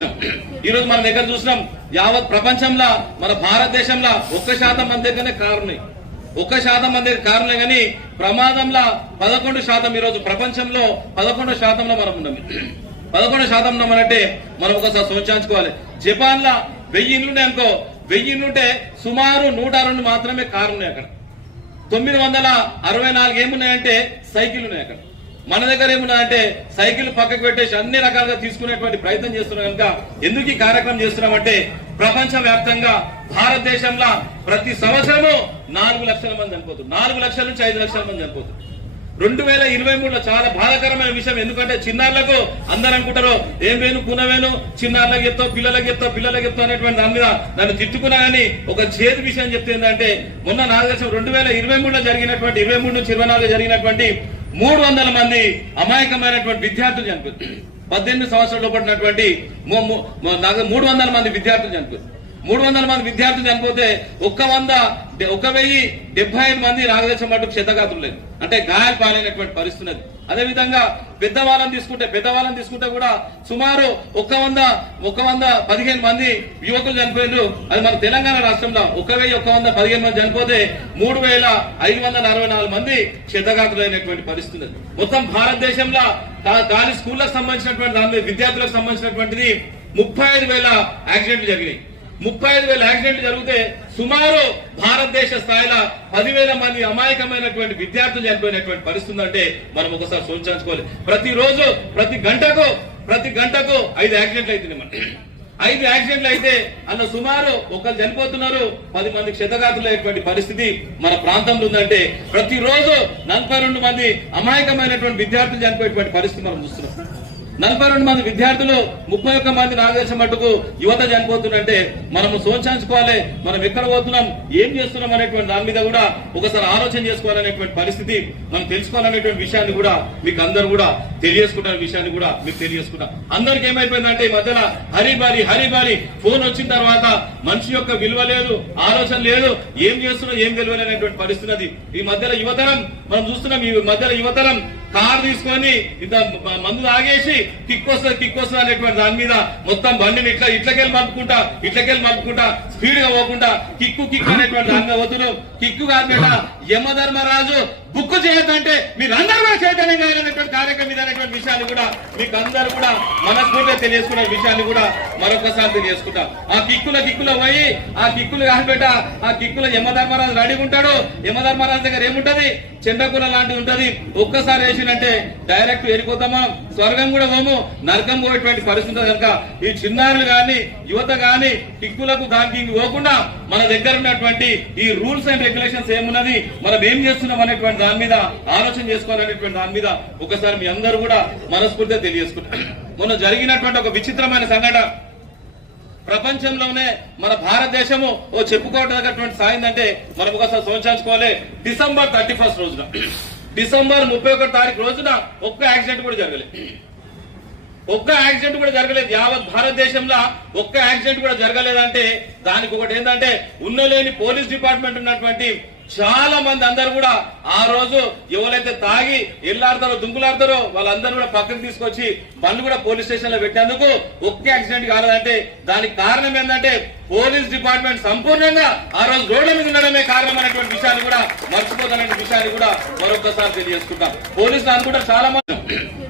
ఈ రోజు మనం ఎక్కడ చూసినాం యావత్ ప్రపంచంలో మన భారతదేశంలో 1% మంది దగ్గరనే కారు ఉన్నాయి. 1% మంది కారులే కానీ ప్రమాదంలో 11%. ఈ రోజు ప్రపంచంలో 11%లో మనం ఉన్నాం. 11% ఉన్నామనంటే మనం ఒకసారి సోచించుకోవాలి. జపాన్ లో 1000 ఇండ్లుండే అనుకో, 1000 ఇండ్లుంటే సుమారు 102 మాత్రమే కారు ఉన్నాయి. అక్కడ 964 ఏమున్నాయంటే సైకిల్ ఉన్నాయి. అక్కడ మన దగ్గర ఏమున్నాయంటే సైకిల్ పక్కకు పెట్టేసి అన్ని రకాలుగా తీసుకునేటువంటి ప్రయత్నం చేస్తున్నాం. కనుక ఎందుకు ఈ కార్యక్రమం చేస్తున్నామంటే ప్రపంచ వ్యాప్తంగా భారతదేశంలో ప్రతి సంవత్సరము 4 లక్షల మంది చనిపోతున్నారు. 4 లక్షల నుంచి 5 లక్షల మంది చనిపోతున్నారు. 2023లో చాలా బాధాకరమైన విషయం. ఎందుకంటే చిన్నారులకు అందరూ అనుకుంటారు ఏం వేను పునవేను, చిన్నారులకు చెప్తావు, పిల్లలకు చెప్తావు, పిల్లలకు చెప్తావు అనేటువంటి దాని మీద నన్ను తిట్టుకున్నా కానీ ఒక చేతి విషయం చెప్తే ఏంటంటే మొన్న 2023లో జరిగినటువంటి 23 నుంచి 24 జరిగినటువంటి 300 మంది అమాయకమైనటువంటి విద్యార్థులు చనిపోయారు. 18 సంవత్సరాలు లోపడినటువంటి 300 మంది విద్యార్థులు చనిపోయారు. 300 మంది విద్యార్థులు చనిపోతే 1075 మంది నాగదర్శనం మటుకు క్షతగాతులు లేదు, అంటే గాయాలు పాలైనటువంటి పరిస్థితి. అదేవిధంగా పెద్దవాళ్ళని తీసుకుంటే కూడా సుమారు 115 మంది యువకులు చనిపోయారు. అది మన తెలంగాణ రాష్ట్రంలో 1115 మంది చనిపోతే 3544 మంది క్షతగాతులైనటువంటి పరిస్థితి. మొత్తం భారతదేశంలో దాని స్కూళ్లకు సంబంధించినటువంటి దాని విద్యార్థులకు సంబంధించినటువంటిది 35,000 యాక్సిడెంట్లు జరిగినాయి. 35,000 యాక్సిడెంట్లు జరిగితే సుమారు భారతదేశ స్థాయిలో 10,000 మంది అమాయకమైనటువంటి విద్యార్థులు చనిపోయినటువంటి పరిస్థితి. అంటే మనం ఒకసారి సోచించుకోవాలి. ప్రతిరోజు ప్రతి గంటకు 5 యాక్సిడెంట్లు అవుతున్నాయి. 5 యాక్సిడెంట్లు అయితే అన్న సుమారు ఒకరు చనిపోతున్నారు, 10 మంది క్షతగాతులైనటువంటి పరిస్థితి మన ప్రాంతంలో ఉందంటే ప్రతిరోజు 42 మంది అమాయకమైనటువంటి విద్యార్థులు చనిపోయేటువంటి పరిస్థితి మనం చూస్తున్నాం. 42 మంది విద్యార్థులు, 31 మంది నాగదర్శనం మట్టుకు యువత చనిపోతుందంటే మనము సోచించుకోవాలి. మనం ఎక్కడ పోతున్నాం, ఏం చేస్తున్నాం అనేటువంటి దాని మీద కూడా ఒకసారి ఆలోచన చేసుకోవాలనేటువంటి పరిస్థితి మనం తెలుసుకోవాలనేటువంటి విషయాన్ని కూడా మీకు అందరూ కూడా తెలియజేసుకుంటున్న విషయాన్ని కూడా మీకు తెలియజేసుకుంటాం. అందరికి ఏమైపోయిందంటే ఈ మధ్యన హరిబారి ఫోన్ వచ్చిన తర్వాత మనిషి యొక్క విలువ లేదు, ఆలోచన లేదు, ఏం చేస్తున్నా ఏం తెలియలేనటువంటి పరిస్థితి. ఈ మధ్యలో యువతరం మనం చూస్తున్నాం. ఈ మధ్యలో యువతరం కారు తీసుకొని ఇంత మందు తాగేసి కిక్ వస్తుంది అనేటువంటి దాని మీద మొత్తం బండిని ఇట్లకెళ్ళి మలుపుకుంటా స్పీడ్ గా పోకుండా కిక్కు అనేటువంటి దాని మీద వద్దును. కిక్కు కాకుండా యమధర్మరాజు బుక్కు చేయొద్దంటే మీరు అందరూ కూడా చైతన్యం కావాలనేటువంటి కార్యక్రమం ఇదనేటువంటి విషయాన్ని కూడా మీకు అందరూ కూడా మనస్ఫూర్తిగా తెలియజేసుకునే విషయాన్ని కూడా మరొకసారి తెలియజేసుకుంటాం. ఆ కిక్కులో పోయి ఆ కిక్కులు కానిపెట్ట ఆ కిక్కులో యమధర్మరాజు రెడీ ఉంటాడు. యమధర్మరాజు దగ్గర ఏముంటది, చెండకుల లాంటిది ఉంటది. ఒక్కసారి వేసినంటే డైరెక్ట్ వెళ్ళిపోతామా, స్వర్గం కూడా పోము, నరకం పోయేటువంటి పరిస్థితి. కనుక ఈ చిన్నారులు గాని యువత గాని కిక్కులకు దానికి పోకుండా మన దగ్గర ఉన్నటువంటి ఈ రూల్స్ అండ్ రెగ్యులేషన్స్ ఏమున్నది, మనం ఏం చేస్తున్నాం అనేటువంటి దాని మీద ఆలోచన చేసుకోవాలనేటువంటి దాని మీద ఒకసారి మీ అందరూ కూడా మనస్ఫూర్తిగా తెలియజేసుకుంటారు. మొన్న జరిగినటువంటి ఒక విచిత్రమైన సంఘటన ప్రపంచంలోనే మన భారతదేశము ఓ చెప్పుకోవడానికి సాయిందంటే మనం ఒకసారి సోచించుకోవాలి. డిసెంబర్ 31 రోజున, డిసెంబర్ 31 తారీఖు రోజున ఒక్క యాక్సిడెంట్ కూడా జరగలేదు. యావత్ భారతదేశంలో ఒక్క యాక్సిడెంట్ కూడా జరగలేదంటే దానికి ఒకటి ఏంటంటే ఉన్నలేని పోలీస్ డిపార్ట్మెంట్ ఉన్నటువంటి చాలా మంది అందరూ కూడా ఆ రోజు ఎవరైతే తాగి ఎల్లాడతారో దుంకులాడతారో వాళ్ళందరూ కూడా పక్కకు తీసుకొచ్చి బండ్లు కూడా పోలీస్ స్టేషన్ లో పెట్టేందుకు ఒక్క యాక్సిడెంట్ కాలేదంటే దానికి కారణం ఏంటంటే పోలీస్ డిపార్ట్మెంట్ సంపూర్ణంగా ఆ రోజు రోడ్ల మీద ఉండడమే కారణం అనేటువంటి విషయాన్ని కూడా మర్చిపోతున్న విషయాన్ని కూడా మరొకసారి తెలియజేసుకుంటాం. పోలీసులు అనుకుంటారు చాలా మంది.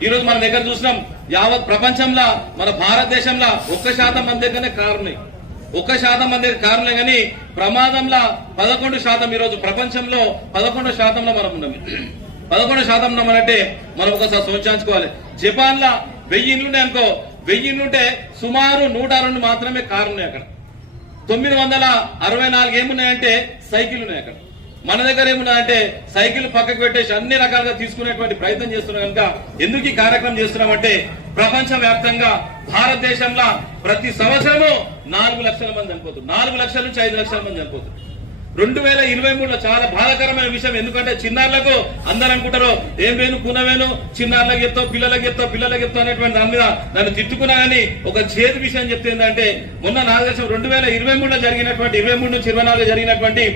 ఈ రోజు మనం ఎక్కడ చూసినాం యావత్ ప్రపంచంలో మన భారతదేశంలో 1% మంది దగ్గరనే కారు ఉన్నాయి. 1% మంది కారులే కానీ ప్రమాదంలో 11%. ఈ రోజు ప్రపంచంలో 11%లో మనం ఉన్నాం. 11% ఉన్నామనంటే మనం ఒకసారి సోచించుకోవాలి. జపాన్ లో 1000 ఇండ్లుండే అనుకో, 1000 ఇండ్లుంటే సుమారు 102 మాత్రమే కారు ఉన్నాయి. అక్కడ 964 ఏమున్నాయంటే సైకిల్ ఉన్నాయి. అక్కడ మన దగ్గర ఏమున్నాయంటే సైకిల్ పక్కకు పెట్టేసి అన్ని రకాలుగా తీసుకునేటువంటి ప్రయత్నం చేస్తున్నాం. కనుక ఎందుకు ఈ కార్యక్రమం చేస్తున్నామంటే ప్రపంచ వ్యాప్తంగా భారతదేశంలో ప్రతి సంవత్సరము 4 లక్షల మంది చనిపోతున్నారు. 4 లక్షల నుంచి 5 లక్షల మంది చనిపోతున్నారు. 2023లో చాలా బాధాకరమైన విషయం. ఎందుకంటే చిన్నారులకు అందరూ అనుకుంటారు ఏం వేను పునవేను, చిన్నారులకు చెప్తావు, పిల్లలకు చెప్తావు అనేటువంటి దాని మీద నన్ను తిట్టుకున్నా కానీ ఒక చేతి విషయం చెప్తే ఏంటంటే మొన్న 2023లో జరిగినటువంటి 23 నుంచి 24 జరిగినటువంటి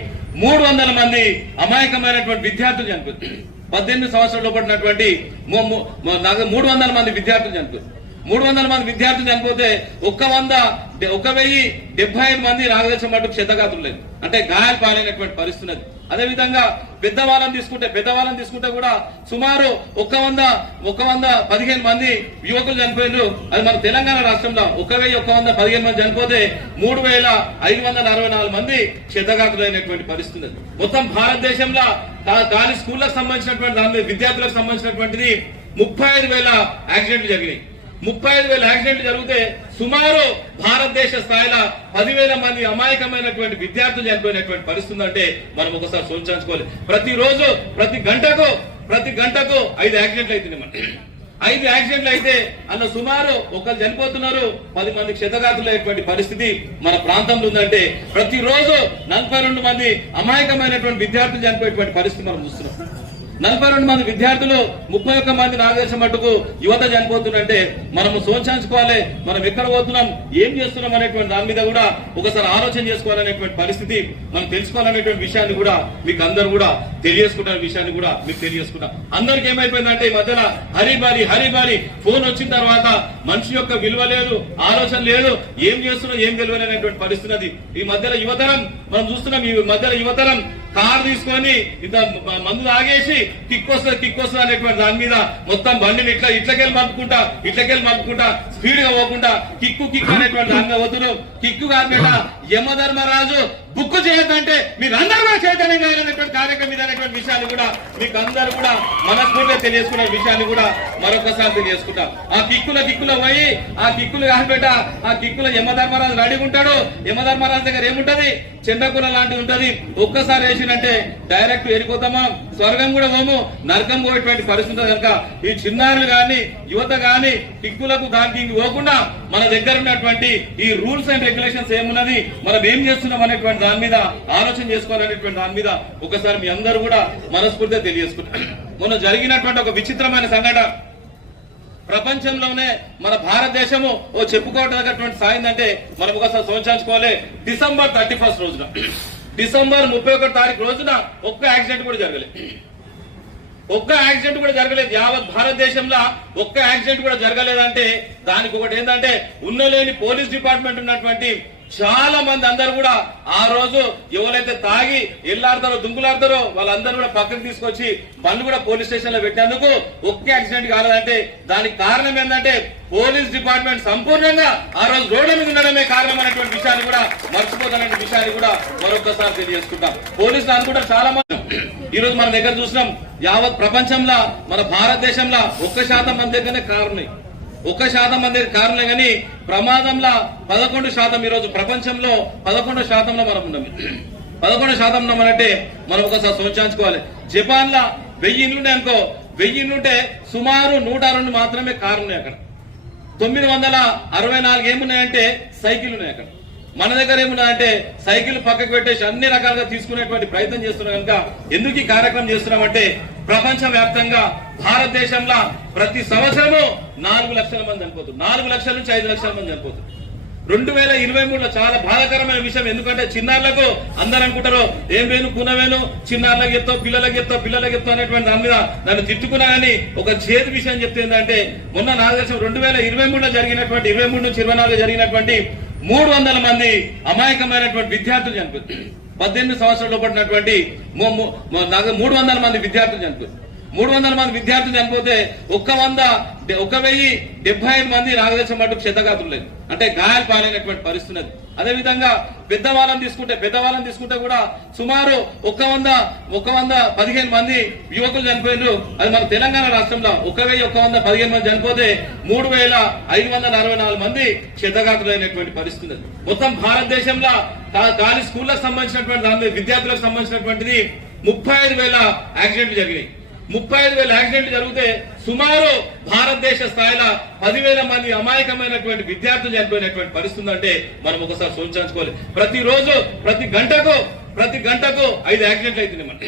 300 మంది అమాయకమైనటువంటి విద్యార్థులు చనిపోయారు. 18 సంవత్సరాలు లోపడినటువంటి 300 మంది విద్యార్థులు చనిపోయారు. 300 మంది విద్యార్థులు చనిపోతే 1075 మంది నాగదర్శనం మటుకు క్షతగాతులు లేదు, అంటే గాయాలు పాలైనటువంటి పరిస్థితి ఉన్నది. అదేవిధంగా పెద్దవాళ్ళని తీసుకుంటే కూడా సుమారు 115 మంది యువకులు చనిపోయారు. అది మన తెలంగాణ రాష్ట్రంలో 1115 మంది చనిపోతే 3564 మంది క్షతగాతులైనటువంటి పరిస్థితి ఉన్నది. మొత్తం భారతదేశంలో దాని స్కూళ్ళకు సంబంధించినటువంటి దాని విద్యార్థులకు సంబంధించినటువంటిది 35,000 యాక్సిడెంట్లు జరిగినాయి. 35,000 యాక్సిడెంట్లు జరిగితే సుమారు భారతదేశ స్థాయిలో 10,000 మంది అమాయకమైనటువంటి విద్యార్థులు చనిపోయినటువంటి పరిస్థితి అంటే మనం ఒకసారి సూచించుకోవాలి. ప్రతిరోజు ప్రతి గంటకు 5 యాక్సిడెంట్లు అవుతున్నాయి. మన 5 యాక్సిడెంట్లు అయితే అన్న సుమారు ఒకరు చనిపోతున్నారు, 10 మంది క్షతగాతులైనటువంటి పరిస్థితి మన ప్రాంతంలో ఉందంటే ప్రతిరోజు 42 మంది అమాయకమైనటువంటి విద్యార్థులు చనిపోయేటువంటి పరిస్థితి మనం చూస్తున్నాం. 42 మంది విద్యార్థులు 31 మంది నాగదర్శనం మట్టుకు యువత చనిపోతుందంటే మనము సోచించుకోవాలి, మనం ఎక్కడ పోతున్నాం, ఏం చేస్తున్నాం అనేటువంటి దాని మీద కూడా ఒకసారి ఆలోచన చేసుకోవాలనేటువంటి పరిస్థితి మనం తెలుసుకోవాలనేటువంటి విషయాన్ని కూడా మీకు అందరూ కూడా తెలియజేసుకుంటున్న విషయాన్ని కూడా మీకు తెలియజేసుకుంటాం. అందరికి ఏమైపోయిందంటే ఈ మధ్యన హరిబారి ఫోన్ వచ్చిన తర్వాత మనిషి యొక్క విలువ లేదు, ఆలోచన లేదు, ఏం చేస్తున్నాం ఏం తెలియలేనటువంటి పరిస్థితి. ఈ మధ్యలో యువతరం మనం చూస్తున్నాం, ఈ మధ్యలో యువతరం కారు తీసుకొని ఇంత మందు తాగేసి కిక్ వస్తుంది అనేటువంటి దాని మీద మొత్తం బండిని ఇట్లకెళ్ళి మలుపుకుంటా స్పీడ్ గా పోకుండా కిక్కు అనేటువంటి దాని మీద పోతున్నారు. కిక్కు కాకుండా యమధర్మరాజు బుక్కు చేయొద్దంటే మీరందరూ కూడా చైతన్యం కావాలనేటువంటి కార్యక్రమం మీద అనేటువంటి విషయాన్ని కూడా మీకు అందరూ కూడా మనస్ఫూర్తిగా తెలియజేసుకునే విషయాన్ని కూడా మరొకసారి తెలియజేసుకుంటాం. ఆ కిక్కుల పోయి ఆ కిక్కులు కానిపెట్ట ఆ కిక్కుల యమధర్మరాజు రెడీగా ఉంటాడు. యమధర్మరాజు దగ్గర ఏముంటది, చెండకుల లాంటిది ఉంటది. ఒక్కసారి వేసినంటే డైరెక్ట్ వెళ్ళిపోతామా, స్వర్గం కూడా పోము, నరకం పోయేటువంటి పరిస్థితి కనుక ఈ చిన్నారులు గాని యువత గాని కిక్కులకు దానికి పోకుండా మన దగ్గర ఉన్నటువంటి ఈ రూల్స్ అండ్ రెగ్యులేషన్స్ ఏమున్నది, మనం ఏం చేస్తున్నాం అనేటువంటి దాని మీద ఆలోచన చేసుకోవాలనేటువంటి దాని మీద ఒకసారి మీ అందరూ కూడా మనస్ఫూర్తిగా తెలియజేసుకుంటారు. మొన్న జరిగినటువంటి ఒక విచిత్రమైన సంఘటన ప్రపంచంలోనే మన భారతదేశము చెప్పుకోవడానికి సాయిందంటే మనం ఒకసారి సోచించుకోవాలి. డిసెంబర్ 31 రోజున, డిసెంబర్ 31 తారీఖు రోజున ఒక్క యాక్సిడెంట్ కూడా జరగలేదు. యావత్ భారతదేశంలో ఒక్క యాక్సిడెంట్ కూడా జరగలేదంటే దానికి ఒకటి ఏంటంటే ఉన్నలేని పోలీస్ డిపార్ట్మెంట్ ఉన్నటువంటి చాలా మంది అందరూ కూడా ఆ రోజు ఎవరైతే తాగి ఎల్లాడతారో దుంకులాడతారో వాళ్ళందరూ కూడా పక్కకు తీసుకొచ్చి బండ్లు కూడా పోలీస్ స్టేషన్ లో పెట్టేందుకు ఒక్క యాక్సిడెంట్ కాలేదంటే దానికి కారణం ఏంటంటే పోలీస్ డిపార్ట్మెంట్ సంపూర్ణంగా ఆ రోజు రోడ్ల మీద ఉండడమే కారణం అనేటువంటి విషయాన్ని కూడా మర్చిపోతున్న విషయాన్ని కూడా మరొకసారి తెలియజేసుకుంటాం. పోలీసులు అనుకుంటారు చాలా మంది. ఈ రోజు మన దగ్గర చూసినాం, యావత్ ప్రపంచంలో మన భారతదేశంలో 1% మంది దగ్గరనే కారున్నాయి. 1% మంది కారణలే గాని ప్రమాదంలో 11%. ఈ రోజు ప్రపంచంలో 11%లో మనం ఉన్నాం. 11% ఉన్నామనంటే మనం ఒకసారి సోచించుకోవాలి. జపాన్ లో 1000 ఇండ్లున్నాయి అనుకో, 1000 ఇండ్లుంటే సుమారు 102 మాత్రమే కారున్నాయి. అక్కడ 964 ఏమున్నాయంటే సైకిల్ ఉన్నాయి. అక్కడ మన దగ్గర ఏమున్నాయంటే సైకిల్ పక్కకు పెట్టేసి అన్ని రకాలుగా తీసుకునేటువంటి ప్రయత్నం చేస్తున్నాం. కనుక ఎందుకు ఈ కార్యక్రమం చేస్తున్నామంటే ప్రపంచ వ్యాప్తంగా భారతదేశంలో ప్రతి సంవత్సరము 4 లక్షల మంది చనిపోతారు. 4 లక్షల నుంచి 5 లక్షల మంది చనిపోతారు. 2023లో చాలా బాధాకరమైన విషయం. ఎందుకంటే చిన్నారులకు అందరూ అనుకుంటారు ఏం వేను కూనవేను, చిన్నారులకు చెప్తావు, పిల్లలకు చెప్తావు అనేటువంటి దాని మీద నన్ను తిట్టుకున్నా కానీ ఒక చేతి విషయం చెప్తే ఏంటంటే మొన్న నాగదర్శనం 2023లో జరిగినటువంటి 23 నుంచి 24 జరిగినటువంటి 300 మంది అమాయకమైనటువంటి విద్యార్థులు చనిపోయారు. 18 సంవత్సరాలు పడినటువంటి 300 మంది విద్యార్థులు చనిపోయారు. 300 మంది విద్యార్థులు చనిపోతే 1075 మంది నాగదర్శనం మటుకు క్షతగాతులు లేదు, అంటే గాయాలు పాలైనటువంటి పరిస్థితి. అదేవిధంగా పెద్దవాళ్ళని తీసుకుంటే కూడా సుమారు 115 మంది యువకులు చనిపోయారు. అది మన తెలంగాణ రాష్ట్రంలో 1115 మంది చనిపోతే 3564 మంది క్షతగాతులైనటువంటి పరిస్థితి. మొత్తం భారతదేశంలో దాని స్కూళ్ళకు సంబంధించినటువంటి దాని విద్యార్థులకు సంబంధించినటువంటిది 35,000 యాక్సిడెంట్లు జరిగినాయి. 35,000 యాక్సిడెంట్లు జరిగితే సుమారు భారతదేశ స్థాయిలో 10,000 మంది అమాయకమైనటువంటి విద్యార్థులు చనిపోయినటువంటి పరిస్థితి అంటే మనం ఒకసారి సూచించుకోవాలి. ప్రతిరోజు ప్రతి గంటకు 5 యాక్సిడెంట్లు అవుతున్నాయి. మన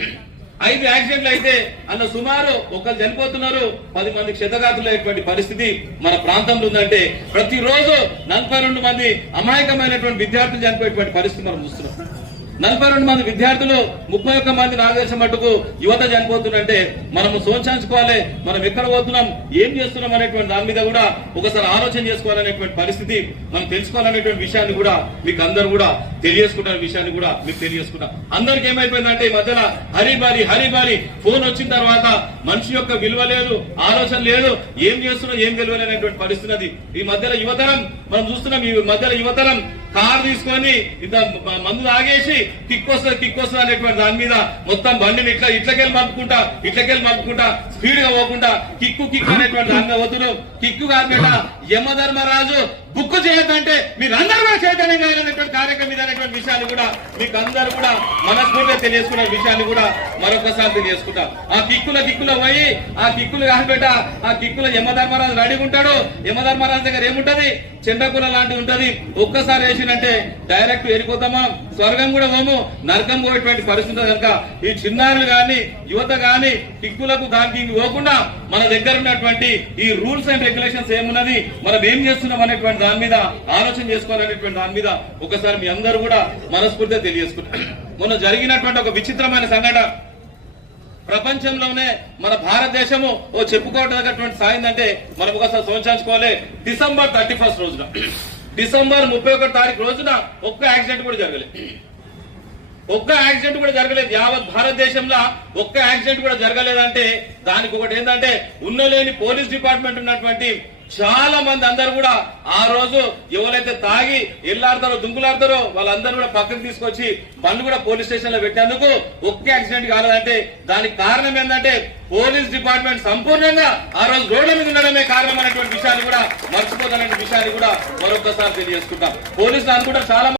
5 యాక్సిడెంట్లు అయితే అన్న సుమారు ఒకరు చనిపోతున్నారు, 10 మంది క్షతగాతులైనటువంటి పరిస్థితి మన ప్రాంతంలో ఉందంటే ప్రతిరోజు 42 మంది అమాయకమైనటువంటి విద్యార్థులు చనిపోయేటువంటి పరిస్థితి మనం చూస్తున్నాం. 42 మంది విద్యార్థులు 31 మంది నాకు తెలిసిన మట్టుకు యువత చనిపోతుందంటే మనము సోంచాంచుకోవాలి, మనం ఎక్కడ పోతున్నాం, ఏం చేస్తున్నాం అనేటువంటి దాని మీద కూడా ఒకసారి ఆలోచన చేసుకోవాలనేటువంటి పరిస్థితి మనం తెలుసుకోవాలనేటువంటి విషయాన్ని కూడా మీకు అందరూ కూడా తెలియజేసుకుంటున్న విషయాన్ని కూడా మీకు తెలియజేసుకుంటాం. అందరికి ఏమైపోయిందంటే ఈ మధ్యన హరిబారి ఫోన్ వచ్చిన తర్వాత మనిషి యొక్క విలువ లేదు, ఆలోచన లేదు, ఏం చేస్తున్నా ఏం తెలియలేనటువంటి పరిస్థితి. ఈ మధ్యలో యువతరం మనం చూస్తున్నాం, ఈ మధ్యలో యువతరం కారు తీసుకొని ఇంత మందు తాగేసి కిక్ వస్తుంది అనేటువంటి దాని మీద మొత్తం బండిని ఇట్లకెళ్ళి మలుపుకుంటా స్పీడ్ గా పోకుండా కిక్కు అనేటువంటి దాని మీద పోతున్నారు. కిక్కు కాకుండా యమధర్మరాజు బుక్ చేయొద్దంటే మీరందరూ కూడా చైతన్యం కావాలనేటువంటి కార్యక్రమం మీద అనేటువంటి విషయాన్ని కూడా మీకు అందరూ కూడా మనస్ఫూర్తిగా తెలియజేసుకునే విషయాన్ని కూడా మరొకసారి తెలియజేసుకుంటాం. ఆ కిక్కుల పోయి ఆ కిక్కులు కాకపోతే ఆ కిక్కుల యమధర్మరాజు రెడీగా ఉంటాడు. యమధర్మరాజు దగ్గర ఏముంటది, చెండకుల లాంటివి ఉంటది. ఒక్కసారి వేసినంటే డైరెక్ట్ వెళ్ళిపోతామా, స్వర్గం కూడా పోము, నరకం పోయేటువంటి పరిస్థితి కనుక ఈ చిన్నారులు గాని యువత గాని కిక్కులకు దానికి పోకుండా మన దగ్గర ఉన్నటువంటి ఈ రూల్స్ అండ్ రెగ్యులేషన్స్ ఏమున్నది, మనం ఏం చేస్తున్నాం అనేటువంటి దాని మీద ఆలోచన చేసుకోవాలనేటువంటి దాని మీద ఒకసారి మీ అందరూ కూడా మనస్ఫూర్తిగా తెలియజేసుకుంటారు. మొన్న జరిగినటువంటి ఒక విచిత్రమైన సంఘటన, ప్రపంచంలోనే మన భారతదేశము ఓ చెప్పుకోవడానికి సాగిందంటే మనం ఒకసారి సోంచాంచుకోవాలి. డిసెంబర్ 31 రోజున, డిసెంబర్ 31 తారీఖు రోజున ఒక్క యాక్సిడెంట్ కూడా జరగలేదు. యావత్ భారతదేశంలో ఒక్క యాక్సిడెంట్ కూడా జరగలేదంటే దానికి ఒకటి ఏంటంటే ఉన్నలేని పోలీస్ డిపార్ట్మెంట్ ఉన్నటువంటి చాలా మంది అందరూ కూడా ఆ రోజు ఎవరైతే తాగి ఎల్లాడతారో దుంకులాడతారో వాళ్ళందరూ కూడా పక్కకు తీసుకొచ్చి బండ్లు కూడా పోలీస్ స్టేషన్ లో పెట్టేందుకు ఒక్క యాక్సిడెంట్ కాలేదంటే దానికి కారణం ఏంటంటే పోలీస్ డిపార్ట్మెంట్ సంపూర్ణంగా ఆ రోజు రోడ్ల మీద ఉండడమే కారణం అనేటువంటి విషయాన్ని కూడా మర్చిపోతాననే విషయాన్ని కూడా మరొకసారి తెలియజేసుకుంటాం. పోలీసులు అనుకుంటారు చాలా